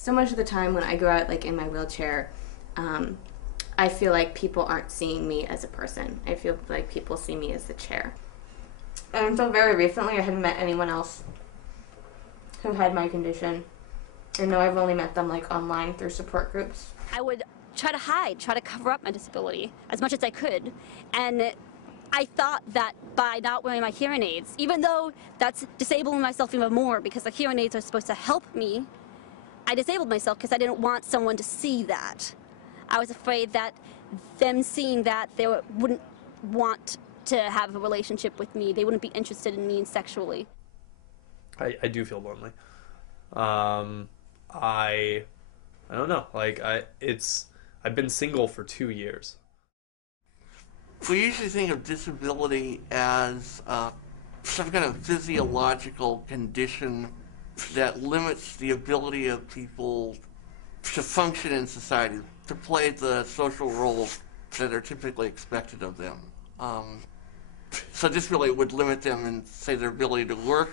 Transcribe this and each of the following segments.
So much of the time when I go out like in my wheelchair, I feel like people aren't seeing me as a person. I feel like people see me as the chair. And until very recently, I hadn't met anyone else who had my condition. And now I've only met them like online through support groups. I would try to hide, try to cover up my disability as much as I could. And I thought that by not wearing my hearing aids, even though that's disabling myself even more because the hearing aids are supposed to help me, I disabled myself because I didn't want someone to see that. I was afraid that them seeing that, they wouldn't want to have a relationship with me. They wouldn't be interested in me sexually. I do feel lonely. I don't know. Like I've been single for 2 years. We usually think of disability as some kind of physiological condition that limits the ability of people to function in society, to play the social roles that are typically expected of them. So disability would limit them in, say, their ability to work,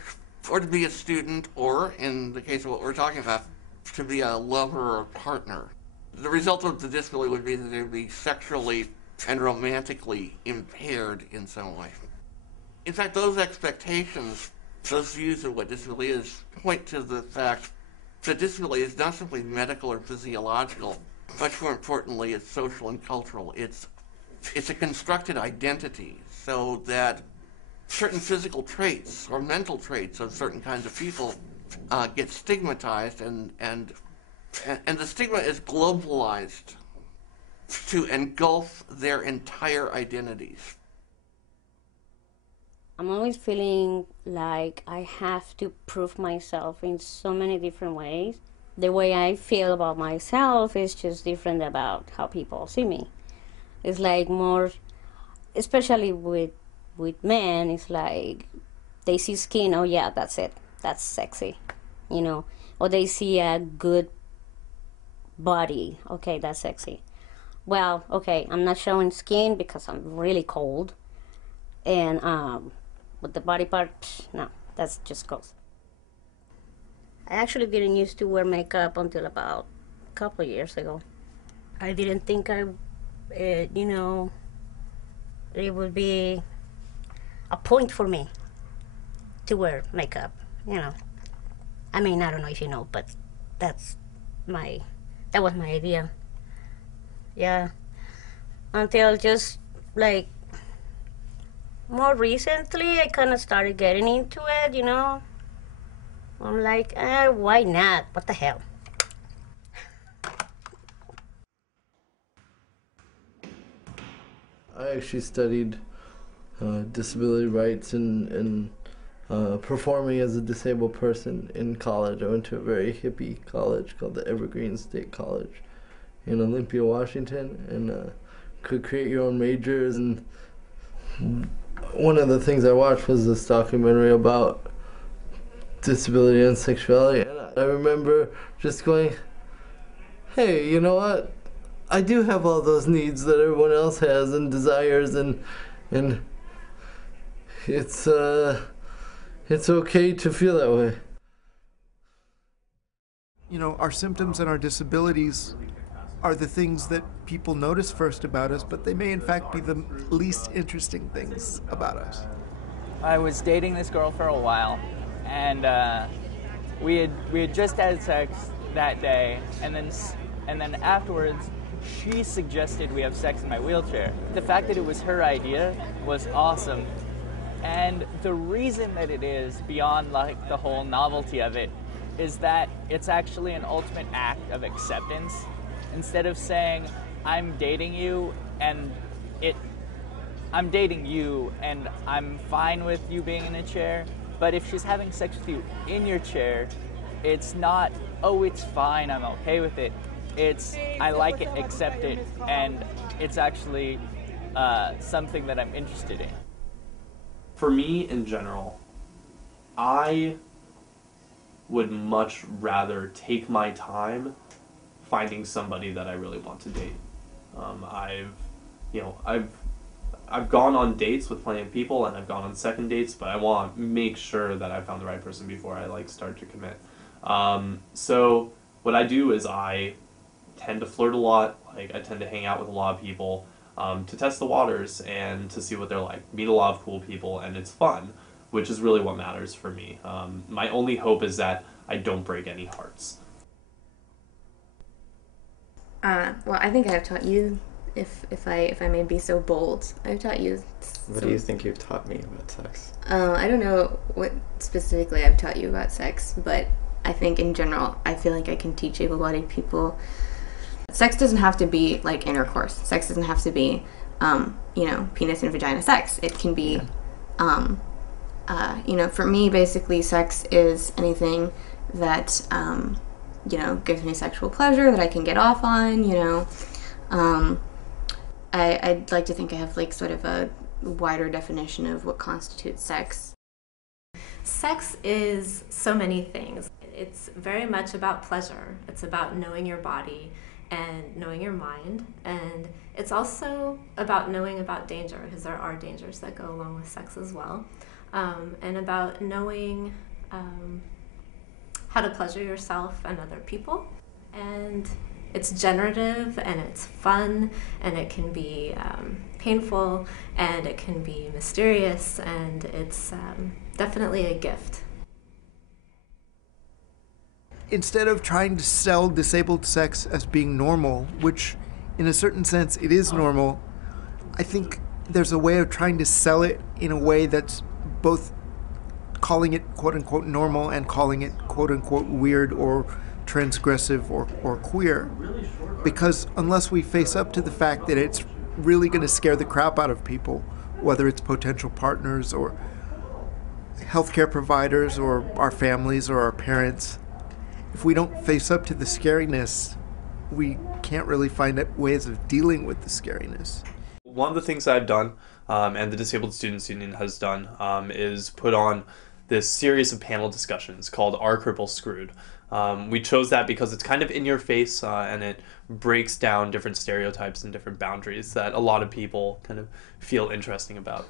or to be a student, or, in the case of what we're talking about, to be a lover or a partner. The result of the disability would be that they would be sexually and romantically impaired in some way. In fact, those expectations, those views of what disability is, point to the fact that disability is not simply medical or physiological. Much more importantly, it's social and cultural. It's a constructed identity, so that certain physical traits or mental traits of certain kinds of people get stigmatized, and the stigma is globalized to engulf their entire identities. I'm always feeling like I have to prove myself in so many different ways. The way I feel about myself is just different about how people see me. It's like more, especially with men, it's like they see skin, oh yeah, that's it, that's sexy, you know, or they see a good body, okay, that's sexy. Well, okay, I'm not showing skin because I'm really cold, and with the body part, no, that's just gross. I actually didn't used to wear makeup until about a couple of years ago. I didn't think you know, it would be a point for me to wear makeup, you know. I mean, I don't know if you know, but that was my idea. Yeah, until just like more recently, I kind of started getting into it, you know. I'm like, why not? What the hell? I actually studied disability rights and performing as a disabled person in college. I went to a very hippie college called the Evergreen State College in Olympia, Washington, and could create your own majors. And one of the things I watched was this documentary about disability and sexuality, and I remember just going, hey, you know what? I do have all those needs that everyone else has and desires, and it's okay to feel that way. You know, our symptoms and our disabilities are the things that people notice first about us, but they may in fact be the least interesting things about us. I was dating this girl for a while, and we had just had sex that day, and then afterwards she suggested we have sex in my wheelchair. The fact that it was her idea was awesome, and the reason that it is, beyond like the whole novelty of it, is that it's actually an ultimate act of acceptance. Instead of saying, I'm dating you and I'm fine with you being in a chair, but if she's having sex with you in your chair, it's not, oh, it's fine, I'm okay with it. It's, I like it, accept it, and it's actually something that I'm interested in. For me, in general, I would much rather take my time finding somebody that I really want to date. I've gone on dates with plenty of people, and I've gone on second dates, but I want to make sure that I found the right person before I start to commit. So what I do is I tend to flirt a lot. Like, I tend to hang out with a lot of people to test the waters and to see what they're like. Meet a lot of cool people, and it's fun, which is really what matters for me. My only hope is that I don't break any hearts. Well, I think I've taught you, if I may be so bold, I've taught you. What do you think you've taught me about sex? I don't know what specifically I've taught you about sex, but I think in general, I feel like I can teach able-bodied people. Sex doesn't have to be like intercourse. Sex doesn't have to be, penis and vagina sex. It can be, for me, basically, sex is anything that, gives me sexual pleasure that I can get off on, I'd like to think I have like sort of a wider definition of what constitutes sex. Sex is so many things. It's very much about pleasure. It's about knowing your body and knowing your mind, and it's also about knowing about danger, because there are dangers that go along with sex as well, and about knowing how to pleasure yourself and other people. And it's generative, and it's fun, and it can be painful, and it can be mysterious, and it's definitely a gift. Instead of trying to sell disabled sex as being normal, which in a certain sense it is normal, I think there's a way of trying to sell it in a way that's both calling it quote-unquote normal and calling it quote-unquote weird or transgressive or queer. Because unless we face up to the fact that it's really going to scare the crap out of people, whether it's potential partners or healthcare providers or our families or our parents, if we don't face up to the scariness, we can't really find ways of dealing with the scariness. One of the things I've done, and the Disabled Students Union has done, is put on this series of panel discussions called Are Cripple Screwed? We chose that because it's kind of in your face, and it breaks down different stereotypes and different boundaries that a lot of people kind of feel interesting about.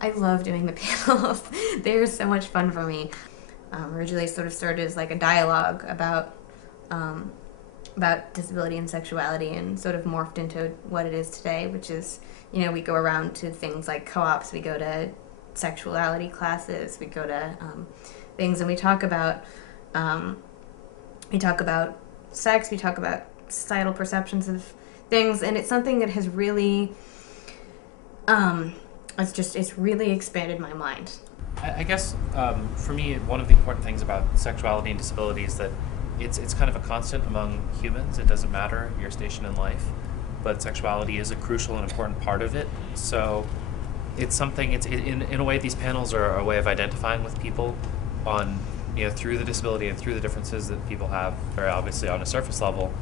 I love doing the panels. They're so much fun for me. Originally sort of started as like a dialogue about disability and sexuality, and sort of morphed into what it is today, which is, we go around to things like co-ops, we go to sexuality classes, we go to things, and we talk about sex, we talk about societal perceptions of things, and it's something that has really it's really expanded my mind. I guess for me, one of the important things about sexuality and disability is that it's kind of a constant among humans. It doesn't matter your station in life, but sexuality is a crucial and important part of it. So it's something, in a way, these panels are a way of identifying with people on, through the disability and through the differences that people have, very obviously on a surface level.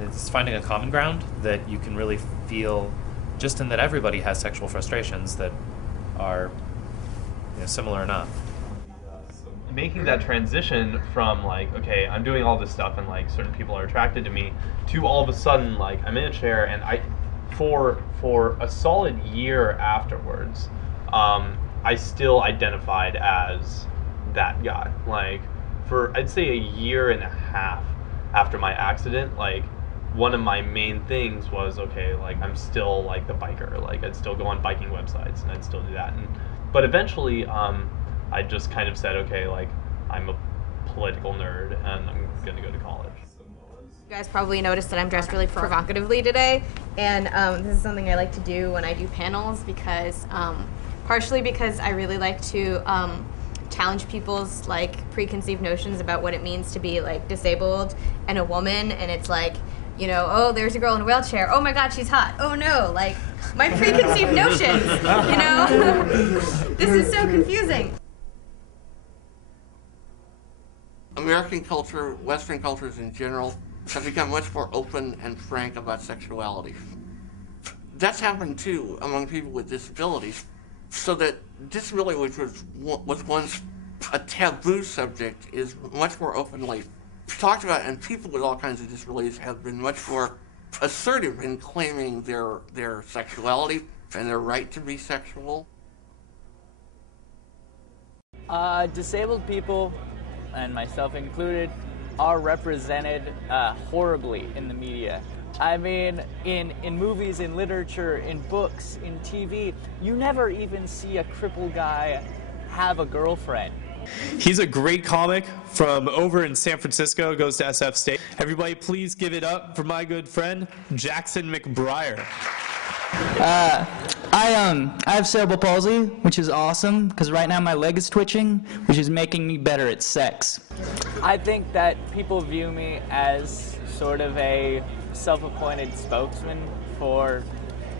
It's finding a common ground that you can really feel, just in that everybody has sexual frustrations that are similar enough. Making that transition from like, okay, I'm doing all this stuff and like certain people are attracted to me, to all of a sudden like I'm in a chair and for a solid year afterwards, I still identified as that guy. Like for I'd say a year and a half after my accident, like one of my main things was, okay, like I'm still like the biker, like I'd still go on biking websites and I'd still do that. But eventually, I just kind of said, okay, like, I'm a political nerd, and I'm going to go to college. You guys probably noticed that I'm dressed really provocatively today, and this is something I like to do when I do panels, because, partially because I really like to challenge people's, like, preconceived notions about what it means to be, like, disabled and a woman, and it's like, oh, there's a girl in a wheelchair. Oh my God, she's hot. Oh no, like, my preconceived notions, This is so confusing. American culture, Western cultures in general, have become much more open and frank about sexuality. That's happened too among people with disabilities, so that disability, which was once a taboo subject, is much more openly talked about, and people with all kinds of disabilities have been much more assertive in claiming their sexuality and their right to be sexual. Disabled people, and myself included, are represented horribly in the media. I mean, in movies, in literature, in books, in TV, you never even see a crippled guy have a girlfriend. He's a great comic from over in San Francisco, goes to SF State. Everybody please give it up for my good friend, Jackson McBrayer. I have cerebral palsy, which is awesome, because right now my leg is twitching, which is making me better at sex. I think that people view me as sort of a self-appointed spokesman for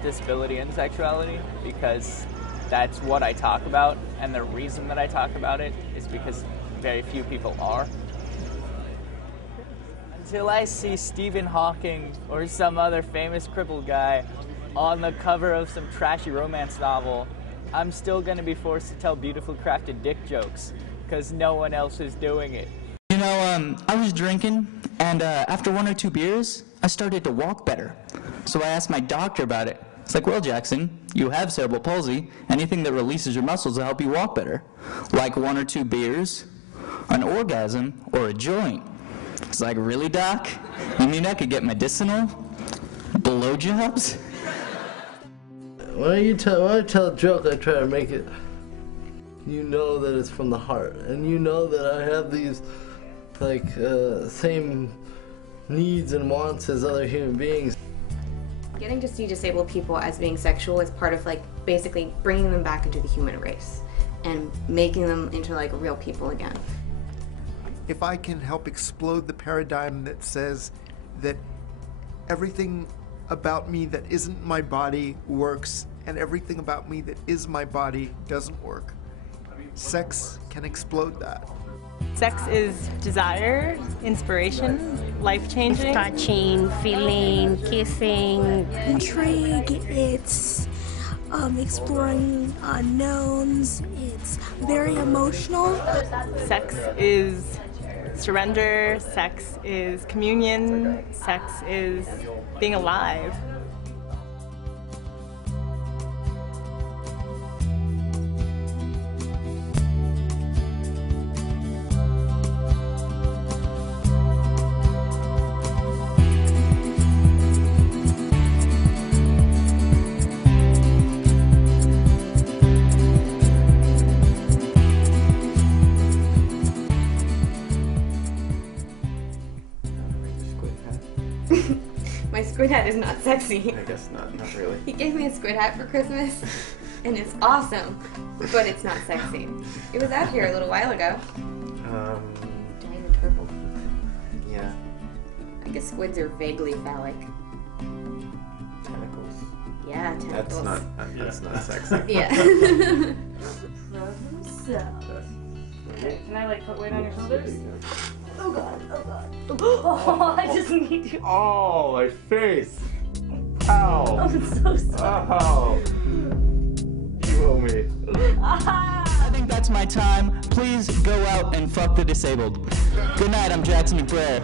disability and sexuality, because that's what I talk about, and the reason that I talk about it is because very few people are. Until I see Stephen Hawking or some other famous crippled guy on the cover of some trashy romance novel, I'm still going to be forced to tell beautifully crafted dick jokes, because no one else is doing it. You know, I was drinking, and after 1 or 2 beers, I started to walk better. So I asked my doctor about it. It's like, well, Jackson, you have cerebral palsy. Anything that releases your muscles will help you walk better. Like 1 or 2 beers, an orgasm, or a joint. It's like, really, Doc? You mean I could get medicinal blowjobs? When I tell a joke, I try to make it, you know that it's from the heart. And you know that I have these, like, same needs and wants as other human beings. Getting to see disabled people as being sexual is part of, like, basically bringing them back into the human race and making them into, like, real people again. If I can help explode the paradigm that says that everything about me that isn't my body works and everything about me that is my body doesn't work, sex can explode that. Sex is desire, inspiration, life-changing. Touching, feeling, kissing. Intrigue, it's exploring unknowns, it's very emotional. Sex is surrender, sex is communion, sex is being alive. My squid hat is not sexy. I guess not really. He gave me a squid hat for Christmas, and it's awesome, but it's not sexy. It was out here a little while ago. Diamond purple. Yeah. I guess squids are vaguely phallic. Tentacles. Yeah, tentacles. That's not sexy. Yeah. Okay, can I like put weight on your shoulders? Oh god, oh god. Oh, I just need to. Oh, my face. Ow. I'm so sorry. Oh. You owe me. I think that's my time. Please go out and fuck the disabled. Good night, I'm Jackson McBrayer.